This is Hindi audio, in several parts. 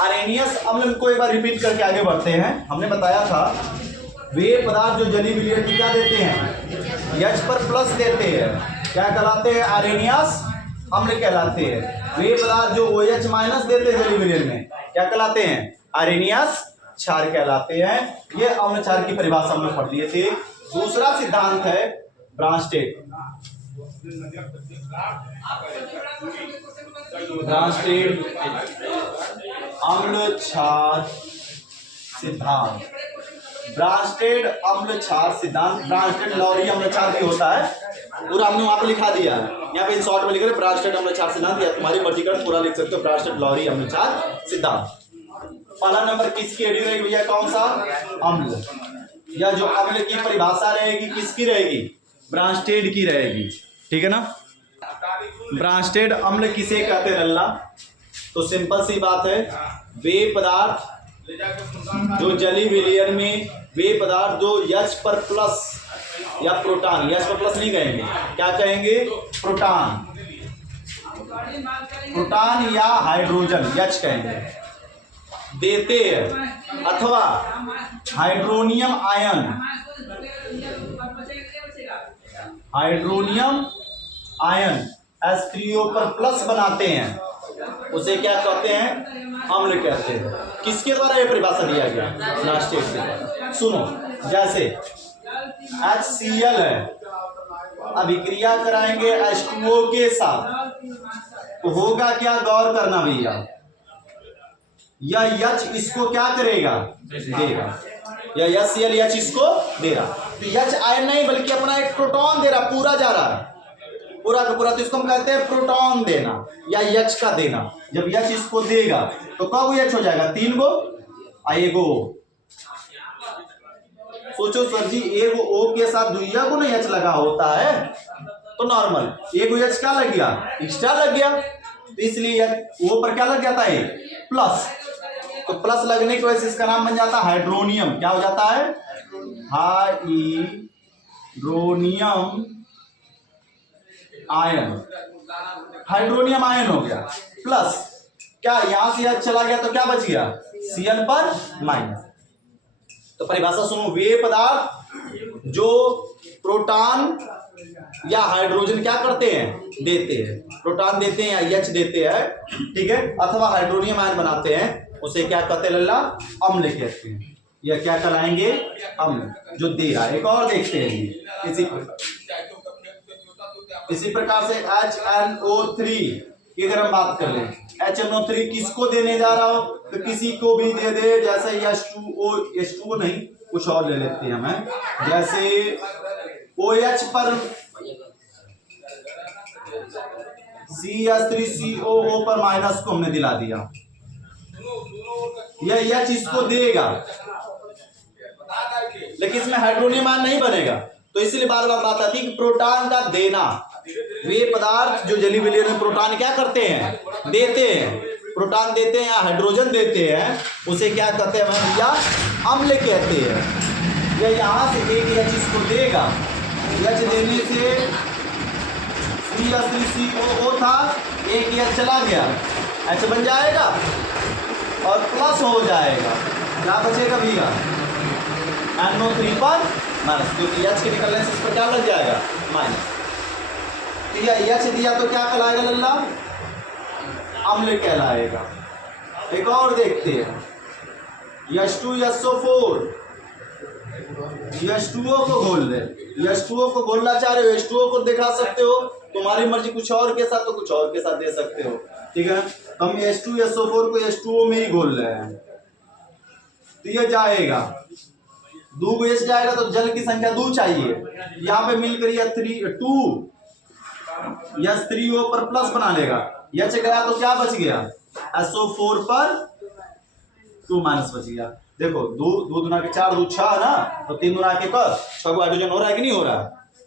अरेनियस अम्ल को एक बार रिपीट करके आगे बढ़ते हैं। हमने बताया था वे पदार्थ जो जलीय विलयन में क्या देते हैं, H पर प्लस देते हैं, क्या कहलाते हैं, अरेनियस अम्ल कहलाते हैं। वे पदार्थ जो OH माइनस देते हैं जलीय विलयन में क्या कहलाते हैं, अरेनियस क्षार कहलाते हैं। ये अम्ल क्षार की परिभाषा हमने पढ़ लिए थे। दूसरा सिद्धांत है ब्रांस्टेड। ब्रांस्टेड अम्ल क्षार सिद्धांत, ब्रांस्टेड अम्ल क्षार सिद्धांत, ब्रांस्टेड लॉरी अम्ल क्षार भी होता है, पूरा हमने वहां पे लिखा दिया है। यहाँ पे इन शॉर्ट में लिख रहे ब्रांस्टेड अम्ल क्षार सिद्धांत, या तुम्हारी मर्जी कर पूरा लिख सकते हो ब्रांस्टेड लॉरी अम्ल क्षार सिद्धांत। पहला नंबर किसकी एडी रहेगी भैया, कौन सा, अम्ल, या जो अम्ल की परिभाषा रहेगी किसकी रहेगी, ब्रांस्टेड की रहेगी, ठीक है ना। ब्रांस्टेड अम्ल किसे कहते हैं लल्ला, तो सिंपल सी बात है, वे पदार्थ जो जलीय विलयन में, वे पदार्थ जो H पर प्लस या प्रोटॉन, H पर प्लस नहीं कहेंगे, क्या कहेंगे, प्रोटॉन, प्रोटॉन या हाइड्रोजन H कहेंगे, देते हैं, अथवा hydronium ion, hydronium ion H3O पर प्लस बनाते हैं, उसे क्या कहते हैं, अम्ल कहते हैं। किसके द्वारा यह परिभाषा दिया गया, ब्रांस्टेड के द्वारा। सुनो, जैसे HCl है, अभिक्रिया कराएंगे H2O के साथ, तो होगा क्या, गौर करना भैया, या H इसको क्या करेगा, देगा, या HCl H इसको दे रहा, तो H आयन नहीं बल्कि अपना एक प्रोटॉन दे रहा, पूरा जा रहा है, पूरा का पूरा, तो इसको हम कहते हैं प्रोटॉन देना या H का देना। जब H इसको देगा तो कब H हो जाएगा, 3 गो एगो। सोचो सर जी, एगो O के साथ दुइया को ना H लगा होता है, तो नॉर्मल एगो H क्या लग गया, एक्स्ट्रा लग गया, तो इसलिए O पर क्या लग जाता है, प्लस, तो प्लस लगने की वजह से इसका नाम बन जाता है हाइड्रोनियम। क्या हो जाता है, हाइड्रोनियम आयन, हाइड्रोनियम आयन हो गया, प्लस क्या यहां से H चला गया तो क्या बच गया, Cl पर माइनस। तो परिभाषा सुनो, वे पदार्थ जो प्रोटॉन या हाइड्रोजन क्या करते हैं, देते हैं, प्रोटॉन देते हैं या H देते हैं, ठीक है, अथवा हाइड्रोनियम आयन बनाते हैं, उसे क्या कहते हैं लल्ला, अम्ल कहते हैं। यह क्या कहलाएंगे, अम्ल, जो दे रहा है। एक और देखते हैं इसी प्रकार से HNO3 की अगर हम बात कर लें, HNO3 किसको देने जा रहा हो, तो किसी को भी दे दे, जैसे H2O नहीं, कुछ और ले लेते हैं हम, जैसे OH पर CH3COO पर माइनस को हमने दिला दिया, यह H इसको देगा, लेकिन इसमें हाइड्रोनियम आयन नहीं बनेगा, तो इसलिए बार बार बात आती है कि प्रोटॉन का देना, वे पदार्थ जो जलीय विलयन में प्रोटॉन क्या करते हैं, देते हैं, प्रोटॉन देते हैं या हाइड्रोजन देते हैं, उसे क्या कहते हैं भैया, अम्ल कहते हैं। या यहाँ से एक H इसको देगा, H देने से CH3COO था, एक H चला गया, H बन जाएगा और प्लस हो जाएगा, क्या बचेगा भैया, NO3 पर माइनस, क्योंकि H के निकलने से इस पर क्या लग जाएगा, माइनस। तो यह H दिया तो क्या कहलाएगा लल्ला, अम्ल कहलाएगा। एक और देखते हैं, H2SO4, H2O को घोल दे, H2O को घोलना चाह रहे हो, H2O को दिखा सकते हो, तुम्हारी मर्जी, कुछ और के साथ तो कुछ और के साथ दे सकते हो, ठीक है। तो हम H2SO4 को H2O में ही घोल रहे हैं, तो यह जाएगा, 2 H जाएगा तो जल की संख्या 2 चाहिए, यहाँ पे मिलकर यह 2 H3O पर प्लस बना लेगा, H गया तो क्या बच गया, SO4 पर 2 माइनस बच गया। देखो 2 दूना के 4, 2 6 ना, तो 3 दूना के 6 को हाइड्रोजन हो रहा है कि नहीं हो रहा,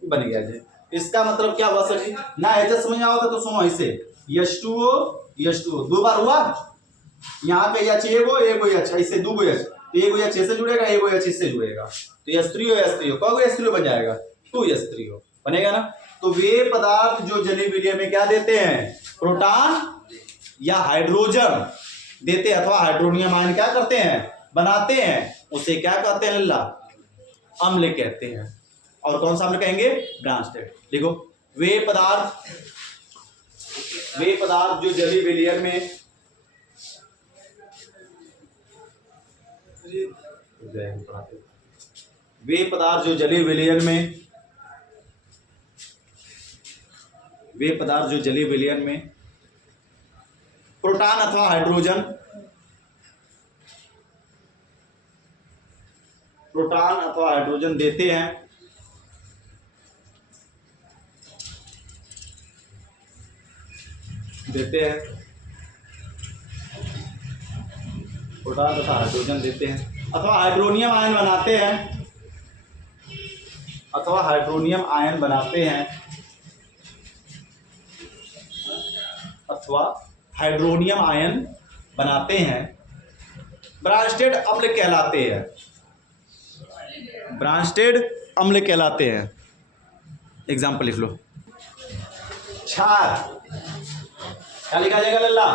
बन गया जी। इसका मतलब क्या हुआ सर जी, ना H समझ में आवता तो सुनो, इसे H2O 2 बार हुआ, यहाँ पे H एगो H, ऐसे 2 H, तो एगो H से जुड़ेगा, एगो H इससे जुड़ेगा, तो H3O कब H3O बन जाएगा, 2H3O बनेगा ना। तो वे पदार्थ जो जलीय विलयन में क्या देते हैं, प्रोटॉन या हाइड्रोजन, देते हैं अथवा हाइड्रोनियम आयन क्या करते हैं, बनाते हैं, उसे क्या कहते हैं लल्ला, अम्ल कहते हैं। और कौन सा अम्ल कहेंगे, ब्रांच स्टेट। देखो वे पदार्थ जो जलीय विलयन में वे पदार्थ जो जलीय विलयन में प्रोटॉन अथवा हाइड्रोजन देते हैं, प्रोटॉन तथा हाइड्रोजन देते हैं अथवा हाइड्रोनियम आयन बनाते हैं, ब्रांस्टेड अम्ल कहलाते हैं। एग्जाम्पल लिख लो, क्षार क्या लिखा जाएगा लल्ला,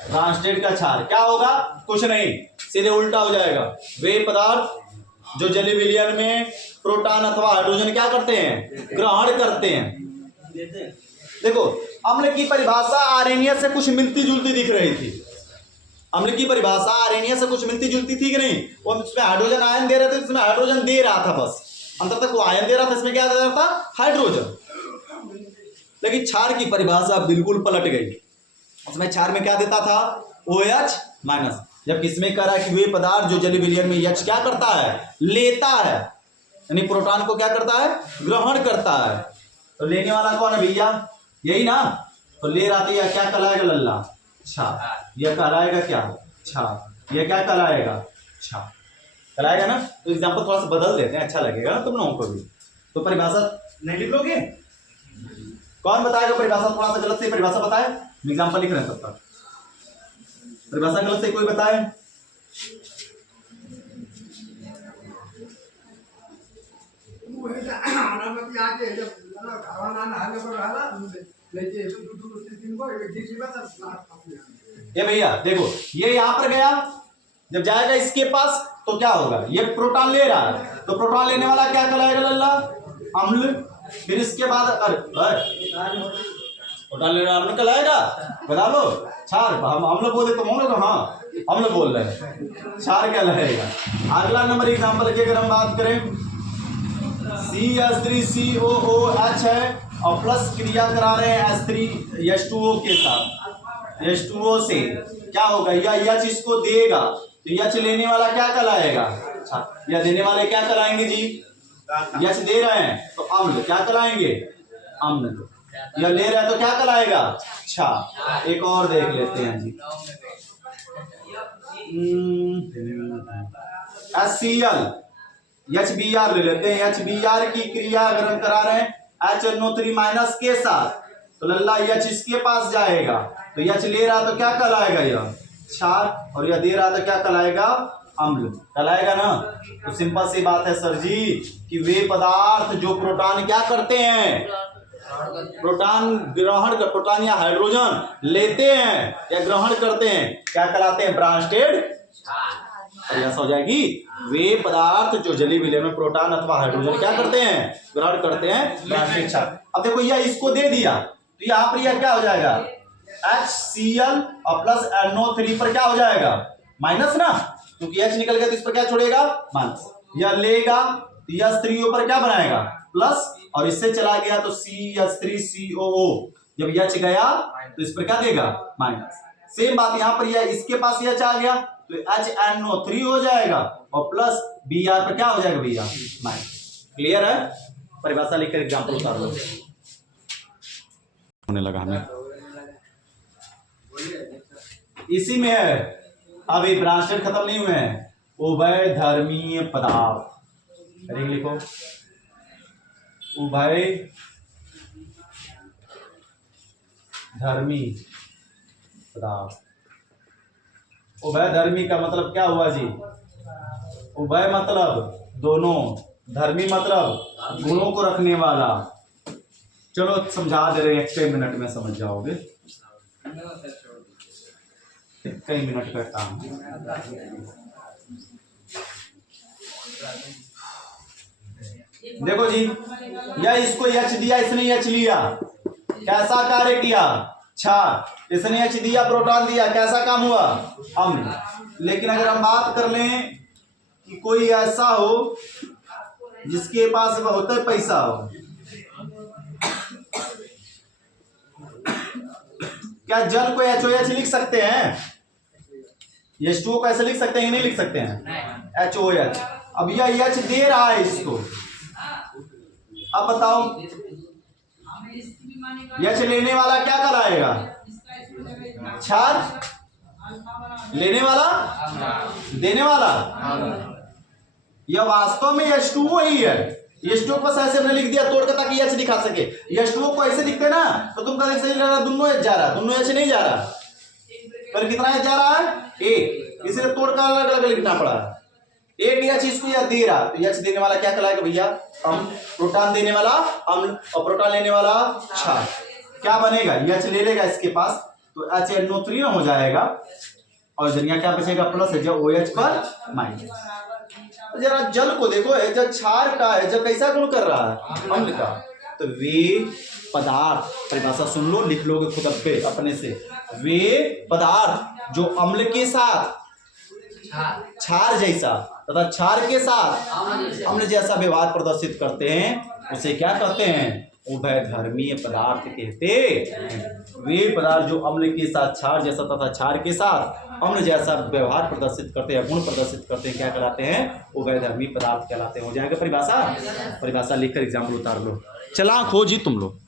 ब्रांस्टेड का क्षार क्या होगा, कुछ नहीं, सीधे उल्टा हो जाएगा। वे पदार्थ जो जलीय विलयन में प्रोटॉन अथवा हाइड्रोजन क्या करते हैं, ग्रहण करते हैं। देखो अम्ल की परिभाषा आर्रेनियस से कुछ मिलती जुलती दिख रही थी, अम्ल की परिभाषा आर्रेनियस से कुछ मिलती जुलती थी कि नहीं, वो उसमें हाइड्रोजन आयन दे रहे थे, इसमें हाइड्रोजन दे रहा था, बस अंतर तक वो आयन दे रहा था, इसमें क्या दे रहा था, हाइड्रोजन। लेकिन क्षार की परिभाषा बिल्कुल पलट गई, उसमें क्षार में क्या देता था, OH-, जब किसमें कह रहा है कि वे पदार्थ जो जलीय विलयन में H क्या करता है, लेता है, यानी प्रोटॉन को क्या करता है, ग्रहण करता है। तो लेने वाला कौन है भैया, यही ना, तो ले रहा था, यह क्या कहलाएगा लल्ला, क्षार। यह कहलाएगा क्या, क्षार। यह क्या कहलाएगा, क्षार कहलाएगा ना। तो एग्जाम्पल थोड़ा सा बदल देते हैं, अच्छा लगेगा ना तुम लोगों को भी। तो परिभाषा नहीं लिख लोगे, कौन बताएगा परिभाषा, थोड़ा सा गलत से परिभाषा बताए, एग्जाम्पल लिख रहे हैं तब तक, परिभाषा गलत से कोई बताए। ये भैया देखो, ये यहां पर गया, जब जाएगा इसके पास तो क्या होगा, ये प्रोटॉन ले रहा है, तो प्रोटॉन लेने वाला क्या कहलाएगा लल्ला, अम्ल। फिर इसके बाद प्रोटॉन ले रहा अम्ल कहलाएगा, बता लो, क्षार। हम अम्ल बोले तो हम लोग हाँ अम्ल बोल रहे हैं, क्षार कहलाएगा। अगला नंबर एग्जाम्पल की अगर हम बात करें, CH3COOH है और प्लस क्रिया करा रहे हैं H3H2O के साथ, H2O से क्या होगा, या H इसको देगा, तो H लेने वाला क्या कहलाएगा, या देने वाले क्या कहलाएंगे जी, H दे रहे हैं तो अम्ल, क्या कहलाएंगे, अम्ल। या ले रहा है तो क्या कहलाएगा, क्षार। एक और देख लेते हैं जी, HCl HBr ले लेते हैं। HBr की क्रिया अगर हम करा रहे हैं HNO3- के साथ, तो लल्ला H इसके पास जाएगा, तो H ले रहा तो क्या कहलाएगा, यह क्षार, और यह दे रहा तो क्या कहलाएगा, अम्ल कहलाएगा ना। तो सिंपल सी बात है सर जी, कि वे पदार्थ जो प्रोटॉन क्या करते हैं, प्रोटॉन या हाइड्रोजन लेते हैं या ग्रहण करते हैं, क्या कहलाते हैं, ब्रांस्टेड। ऐसा हो जाएगी, वे पदार्थ जो जलीय विलयन में प्रोटॉन अथवा हाइड्रोजन क्या करते हैं, ग्रहण करते हैं, ब्रांस्टेड क्षार। अब देखो यह इसको दे दिया, तो यहाँ पर यह क्या हो जाएगा, HCl और प्लस NO3 पर क्या हो जाएगा, माइनस ना, क्योंकि H निकल गया तो इस पर क्या छोड़ेगा, माइनस। यह लेगा तो H3O पर क्या बनाएगा, प्लस, और इससे चला गया तो CH3COO, जब H गया तो इस पर क्या देगा, माइनस। सेम बात यहाँ पर, यह इसके पास H आ गया तो HNO3 हो जाएगा, और प्लस Br पर क्या हो जाएगा भैया, माइनस। क्लियर है, परिभाषा लिखकर एग्जाम्पल उतार लो। होने लगा हमें, इसी में है, अभी ब्रांस्टेड खत्म नहीं हुए हैं, उभय धर्मीय पदार्थ, लिखो, उभय धर्मी पदार्थ। उभय धर्मी का मतलब क्या हुआ जी, उभय मतलब दोनों, धर्मी मतलब गुणों को रखने वाला। चलो समझा दे रहे हैं, 1 मिनट में समझ जाओगे। कई मिनट का काम है। देखो जी, या इसको एच दिया, इसने एच लिया, कैसा कार्य किया? क्षार। इसने एच दिया, प्रोटॉन दिया, कैसा काम हुआ? अम्ल। लेकिन अगर हम बात कर लें कि कोई ऐसा हो जिसके पास बहुत है पैसा हो, क्या जल को HOH लिख सकते हैं? H2O को ऐसे लिख सकते हैं, नहीं लिख सकते हैं? HOH। अब यह H दे रहा है इसको, अब बताओ H लेने वाला क्या कहलाएगा? क्षार। लेने वाला, देने वाला। यह वास्तव में H2O ही है। H2O को ऐसे हमने लिख दिया तोड़ के ताकि H दिखा सके। H2O को ऐसे दिखते ना तो तुम कहते सही लग रहा, दोनों H जा रहा, दोनों H नहीं जा रहा। पर कितना H जा रहा है? एक। इसलिए तोड़ कर अलग अलग लिखना पड़ा। एक H इसको यह दे रहा, तो H देने वाला क्या कहलाएगा भैया? अम्ल। प्रोटॉन देने वाला अम्ल और प्रोटॉन लेने वाला क्षार। क्या बनेगा? H ले लेगा इसके पास तो HNO3 हो जाएगा और जरिया क्या बचेगा? प्लस है जब OH पर माइनस। जरा जल को देखो, जब क्षार का है, जब कैसा गुण कर रहा है? अम्ल का। तो वे पदार्थ, परिभाषा सुन लो, लिख लोगे खुद अपने से। वे पदार्थ जो अम्ल के साथ क्षार जैसा तथा क्षार के साथ अम्ल जैसा व्यवहार प्रदर्शित करते हैं उसे क्या कहते हैं? उभयधर्मीय पदार्थ कहते हैं। वे पदार्थ जो अम्ल के साथ क्षार जैसा तथा क्षार के साथ अम्ल जैसा व्यवहार प्रदर्शित करते हैं, गुण प्रदर्शित करते हैं, क्या कहलाते हैं? उभयधर्मी पदार्थ कहलाते हैं। हो जाएगा परिभाषा? परिभाषा लिखकर एग्जाम्पल उतार लो। चला खोजी तुम लोग।